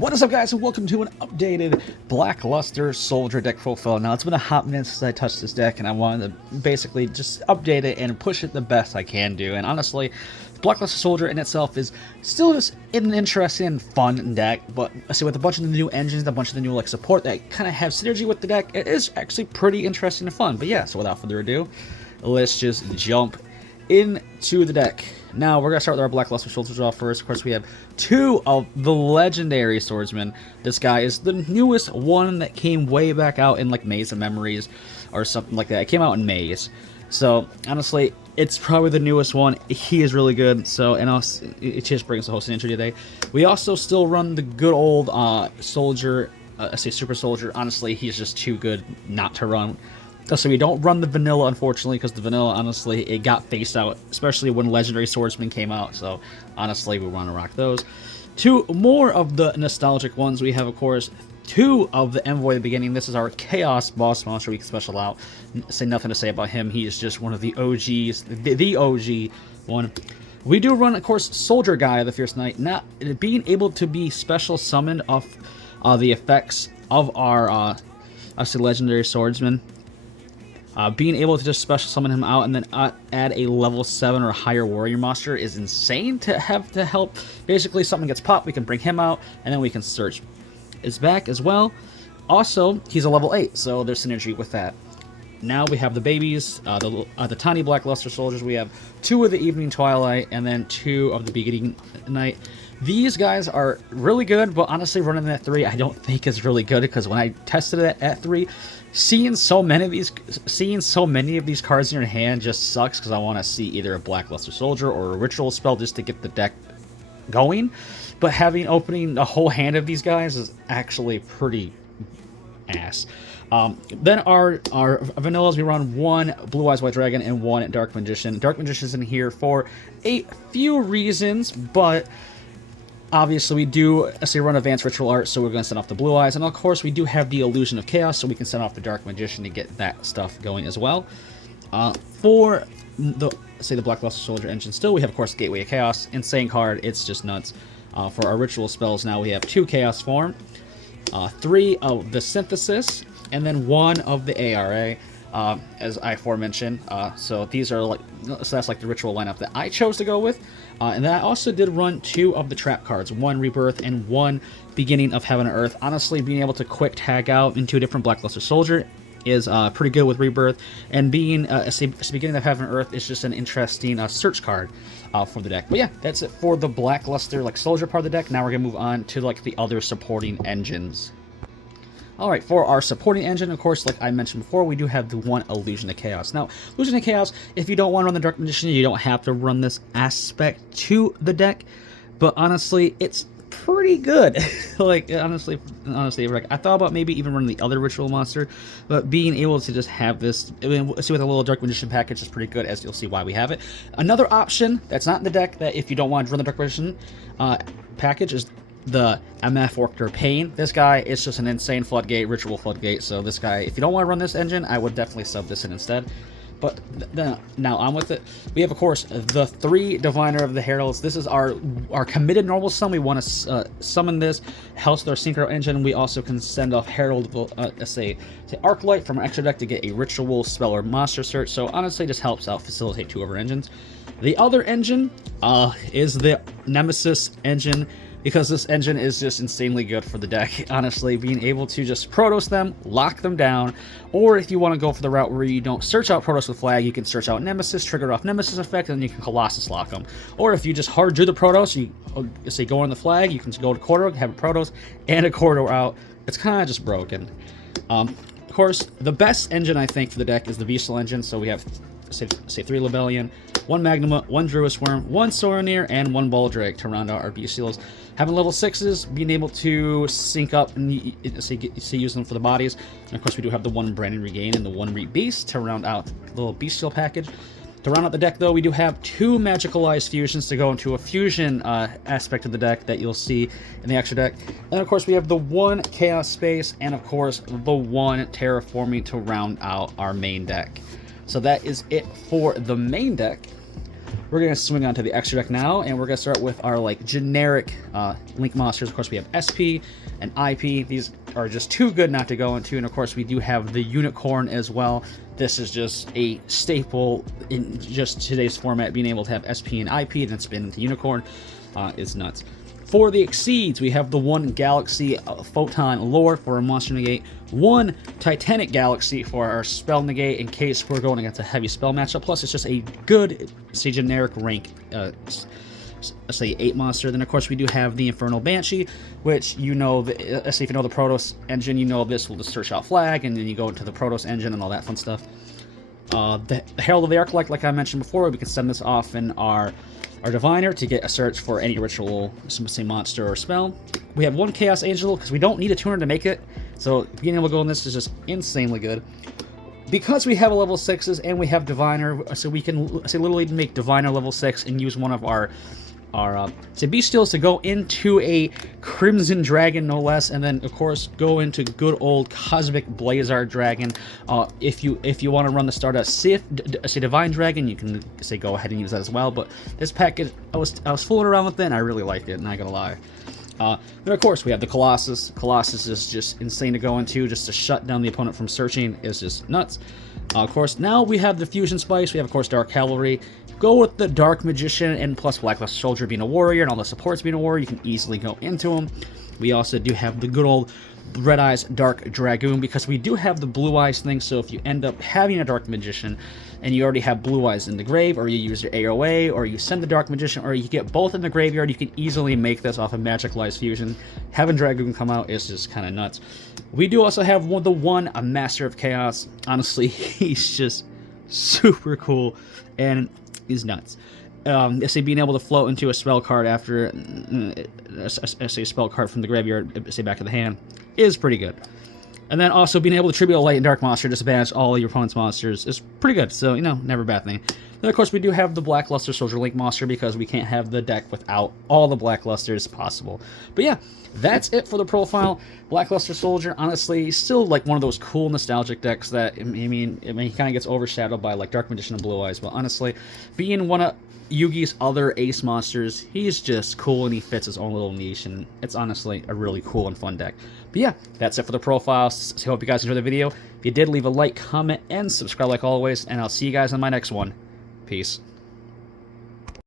What is up, guys, and welcome to an updated Blackluster Soldier deck profile. Now, it's been a hot minute since I touched this deck, and I wanted to basically just update it and push it the best I can do. And honestly, Blackluster Soldier in itself is still just an interesting and fun deck, but I see with a bunch of the new engines, a bunch of the new support that kind of have synergy with the deck, it is actually pretty interesting and fun. But yeah, so without further ado, let's just jump into the deck. Now, we're going to start with our Blackluster Soldier draw first. Of course, we have two of the legendary swordsmen. This guy is the newest one that came way back out in, Maze of Memories or something like that. It came out in Maze. So, honestly, it's probably the newest one. He is really good. So, and also, it just brings the whole synergy today. We also still run the good old Soldier, I say Super Soldier. Honestly, he's just too good not to run. So we don't run the vanilla, unfortunately, because the vanilla, honestly, it got phased out, especially when Legendary Swordsman came out. So, honestly, we want to rock those. Two more of the nostalgic ones. We have, of course, two of the Envoy at the beginning. This is our Chaos Boss Monster we can special out. Say nothing to say about him. He is just one of the OGs, the OG one. We do run, of course, Soldier Guy, the Fierce Knight. Not being able to be special summoned off the effects of our, I say, Legendary Swordsman. Being able to just special summon him out and then add a level 7 or higher warrior monster is insane to have to help. Basically, something gets popped, we can bring him out, and then we can search his back as well. Also, he's a level 8, so there's synergy with that. Now we have the babies, the tiny Blackluster Soldiers. We have two of the Evening Twilight and then two of the Beginning Night. These guys are really good, but honestly, running at 3 I don't think is really good, because when I tested it at 3, seeing so many of these cards in your hand just sucks, because I want to see either a Blackluster Soldier or a Ritual spell just to get the deck going. But opening a whole hand of these guys is actually pretty ass. Then our vanillas, we run one Blue Eyes White Dragon and one Dark Magician. Dark Magician's in here for a few reasons, but obviously, we do run Advanced Ritual Art, so we're going to send off the Blue Eyes. And of course, we do have the Illusion of Chaos, so we can send off the Dark Magician to get that stuff going as well. For the Blackluster Soldier engine, still, we have, of course, Gateway of Chaos. Insane card. It's just nuts. For our Ritual spells, now we have 2 Chaos Form, 3 of the Synthesis, and then 1 of the ARA. As I aforementioned, so these are so that's the Ritual lineup that I chose to go with, and then I also did run 2 of the trap cards, 1 Rebirth and 1 Beginning of Heaven and Earth. Honestly, being able to quick tag out into a different Blackluster Soldier is pretty good with Rebirth, and being Beginning of Heaven and Earth is just an interesting search card for the deck. But yeah, that's it for the Blackluster Soldier part of the deck. Now we're gonna move on to the other supporting engines. Alright, for our supporting engine, of course, like I mentioned before, we do have the one Illusion of Chaos. Now, Illusion of Chaos, if you don't want to run the Dark Magician, you don't have to run this aspect to the deck, but honestly, it's pretty good. honestly, I thought about maybe even running the other Ritual monster, but being able to just have this, see with a little Dark Magician package is pretty good, as you'll see why we have it. Another option that's not in the deck, that if you don't want to run the Dark Magician package, is the MF Orcitor Pain. This guy is just an insane floodgate, Ritual floodgate, so this guy, if you don't want to run this engine, I would definitely sub this in instead. But now on with it. We have, of course, the 3 Diviner of the Heralds. This is our committed normal summon. We want to summon this, helps with our Synchro engine. We also can send off Herald, say Arclight from our extra deck to get a Ritual spell or monster search. So honestly, just helps out facilitate 2 of our engines. The other engine is the Nemesis engine, because this engine is just insanely good for the deck. Honestly, being able to just Protoss them, lock them down, or if you want to go for the route where you don't search out Protoss with Flag, you can search out Nemesis, trigger off Nemesis effect, and then you can Colossus lock them. Or if you just hard drew the Protoss, you say go on the Flag, you can go to Corridor, have a Protoss and a Corridor out. It's kind of just broken. Of course, the best engine I think for the deck is the Beastal engine. So we have say 3 Lebellion, 1 Magnuma, 1 Druis Worm, 1 Soronir, and 1 Baldrake to round out our Beastials. Having level 6s, being able to sync up and use them for the bodies. And of course, we do have the 1 Branding Regain and the 1 Reap Beast to round out the little Bestial package. To round out the deck, though, we do have 2 Magicalized Fusions to go into a fusion aspect of the deck that you'll see in the extra deck. And of course, we have the 1 Chaos Space and of course the 1 Terraforming to round out our main deck. So that is it for the main deck. we're going to swing on to the extra deck now, and we're going to start with our like generic Link monsters. Of course, we have SP and IP. These are just too good not to go into, and of course, we do have the Unicorn as well. This is just a staple in just today's format. Being able to have SP and IP and then spin into Unicorn is nuts. For the Exceeds, we have the one Galaxy Photon Lore for our Monster Negate, one Titanic Galaxy for our Spell Negate in case we're going against a heavy spell matchup. Plus, it's just a good, say, generic rank, say, 8 monster. Then, of course, we do have the Infernal Banshee, which you know, say, if you know the Protoss engine, you know this will just search out flag, and then you go into the Protoss engine and all that fun stuff. The Herald of the Arc, like I mentioned before, we can send this off in our Diviner to get a search for any ritual, say, monster or spell. We have one Chaos Angel because we don't need a tuner to make it, so being able to go in this is just insanely good. Because we have a level 6s and we have Diviner, so we can say literally make Diviner level 6 and use one of our say Bestials to go into a Crimson Dragon, no less, and then of course go into good old Cosmic Blazar Dragon. If you want to run the start of Sith, say Divine Dragon, you can say go ahead and use that as well. But this package, I was fooling around with it, and I really like it. Not gonna lie. Then of course we have the Colossus. Colossus is just insane to go into, just to shut down the opponent from searching is just nuts. Of course, now we have the Fusion Spice. We have, of course, Dark Cavalry. Go with the Dark Magician, and plus Blackluster Soldier being a warrior and all the supports being a warrior, you can easily go into them. We also do have the good old Red Eyes Dark Dragoon, because we do have the Blue Eyes thing, so if you end up having a Dark Magician and you already have Blue Eyes in the grave, or you use your AOA, or you send the Dark Magician, or you get both in the graveyard, you can easily make this off of Magicalized Fusion. Having Dragoon come out is just kind of nuts. We do also have a Master of Chaos. Honestly, he's just super cool, and he's nuts. Say being able to float into a spell card after, say, a spell card from the graveyard, say back to the hand, is pretty good. And then also being able to tribute a light and dark monster, just banish all your opponent's monsters, is pretty good. So, you know, never a bad thing. Then, of course, we do have the Blackluster Soldier Link monster, because we can't have the deck without all the Blacklusters possible. But yeah, that's it for the profile. Blackluster Soldier, honestly, still like one of those cool nostalgic decks that, I mean, he kind of gets overshadowed by like Dark Magician and Blue Eyes. But honestly, being one of Yugi's other ace monsters, he's just cool and he fits his own little niche, and it's honestly a really cool and fun deck. But yeah, that's it for the profile. So I hope you guys enjoyed the video. If you did, leave a like, comment, and subscribe like always, and I'll see you guys on my next one. Peace.